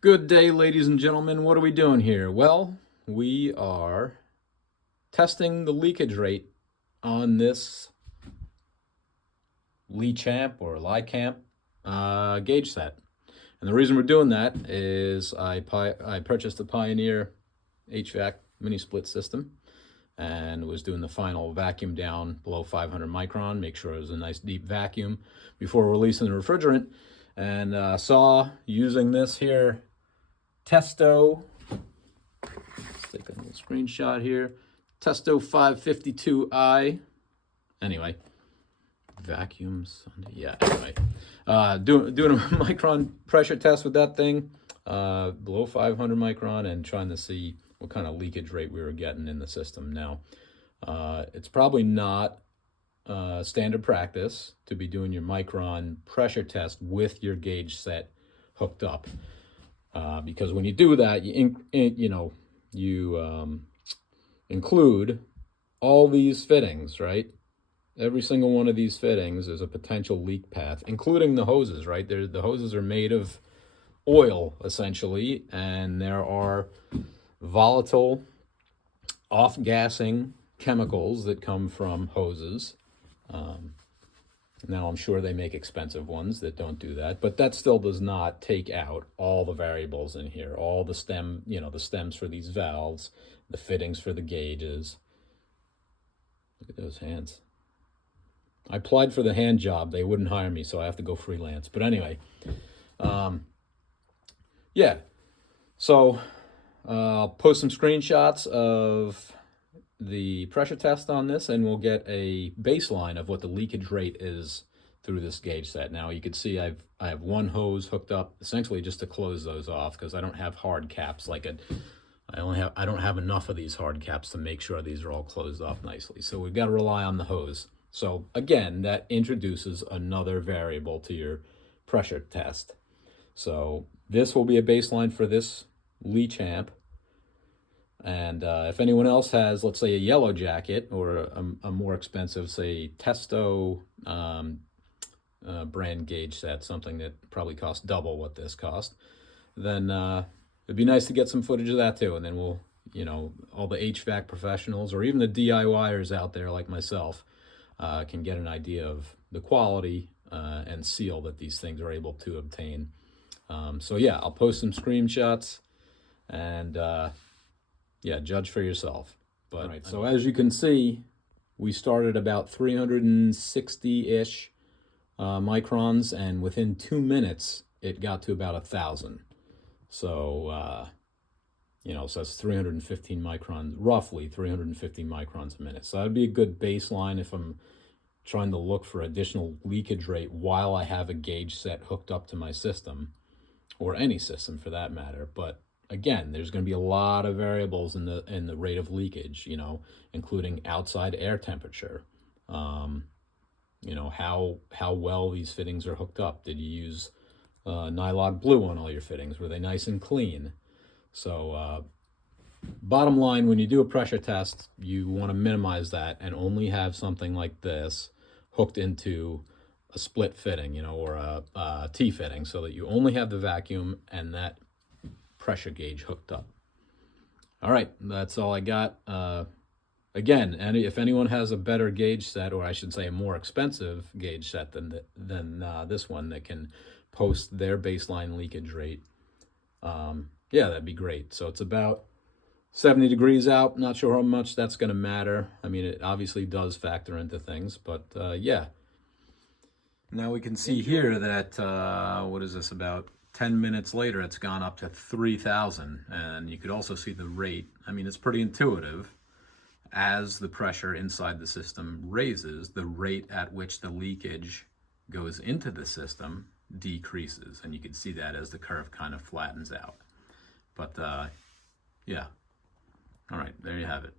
Good day, ladies and gentlemen. What are we doing here? Well, we are testing the leakage rate on this Lichamp or Lichamp gauge set. And the reason we're doing that is I purchased the Pioneer HVAC mini split system and was doing the final vacuum down below 500 micron, make sure it was a nice deep vacuum before releasing the refrigerant. And saw using this here Testo, let's take a little screenshot here, Testo 552i. Anyway, vacuums, yeah, anyway. Doing a micron pressure test with that thing, below 500 micron, and trying to see what kind of leakage rate we were getting in the system. Now, it's probably not standard practice to be doing your micron pressure test with your gauge set hooked up. Because when you do that, you include all these fittings, right? Every single one of these fittings is a potential leak path, including the hoses, right? The hoses are made of oil, essentially, and there are volatile, off-gassing chemicals that come from hoses. Now, I'm sure they make expensive ones that don't do that, but that still does not take out all the variables in here, all the the stems for these valves, the fittings for the gauges. Look at those hands. I applied for the hand job. They wouldn't hire me, so I have to go freelance. But anyway, yeah. So I'll post some screenshots of the pressure test on this, and we'll get a baseline of what the leakage rate is through this gauge set. Now you can see I have one hose hooked up essentially just to close those off, because I don't have hard caps I don't have enough of these hard caps to make sure these are all closed off nicely. So we've got to rely on the hose. So again, that introduces another variable to your pressure test. So this will be a baseline for this Lichamp. And if anyone else has, let's say, a yellow jacket or a more expensive, say, Testo brand gauge set, something that probably costs double what this cost, then it'd be nice to get some footage of that too. And then we'll, all the HVAC professionals or even the DIYers out there like myself can get an idea of the quality and seal that these things are able to obtain. So yeah, I'll post some screenshots and yeah, judge for yourself. But right, so as you can see, we started about 360-ish microns, and within 2 minutes, it got to about 1,000. So, so that's 315 microns, roughly 315 microns a minute. So that'd be a good baseline if I'm trying to look for additional leakage rate while I have a gauge set hooked up to my system, or any system for that matter. But again, there's going to be a lot of variables in the rate of leakage, including outside air temperature, how well these fittings are hooked up. Did you use Nylog Blue on all your fittings? Were they nice and clean? So bottom line, when you do a pressure test, you want to minimize that and only have something like this hooked into a split fitting, or a T fitting, so that you only have the vacuum and that pressure gauge hooked up. All right, that's all I got. Again, if anyone has a better gauge set, or I should say a more expensive gauge set than this one, that can post their baseline leakage rate, yeah, that'd be great. So it's about 70 degrees out. Not sure how much that's going to matter. I mean, it obviously does factor into things, but yeah. Now we can see here that, what is this, about 10 minutes later, it's gone up to 3,000. And you could also see the rate. I mean, it's pretty intuitive. As the pressure inside the system raises, the rate at which the leakage goes into the system decreases. And you can see that as the curve kind of flattens out. But yeah. All right, there you have it.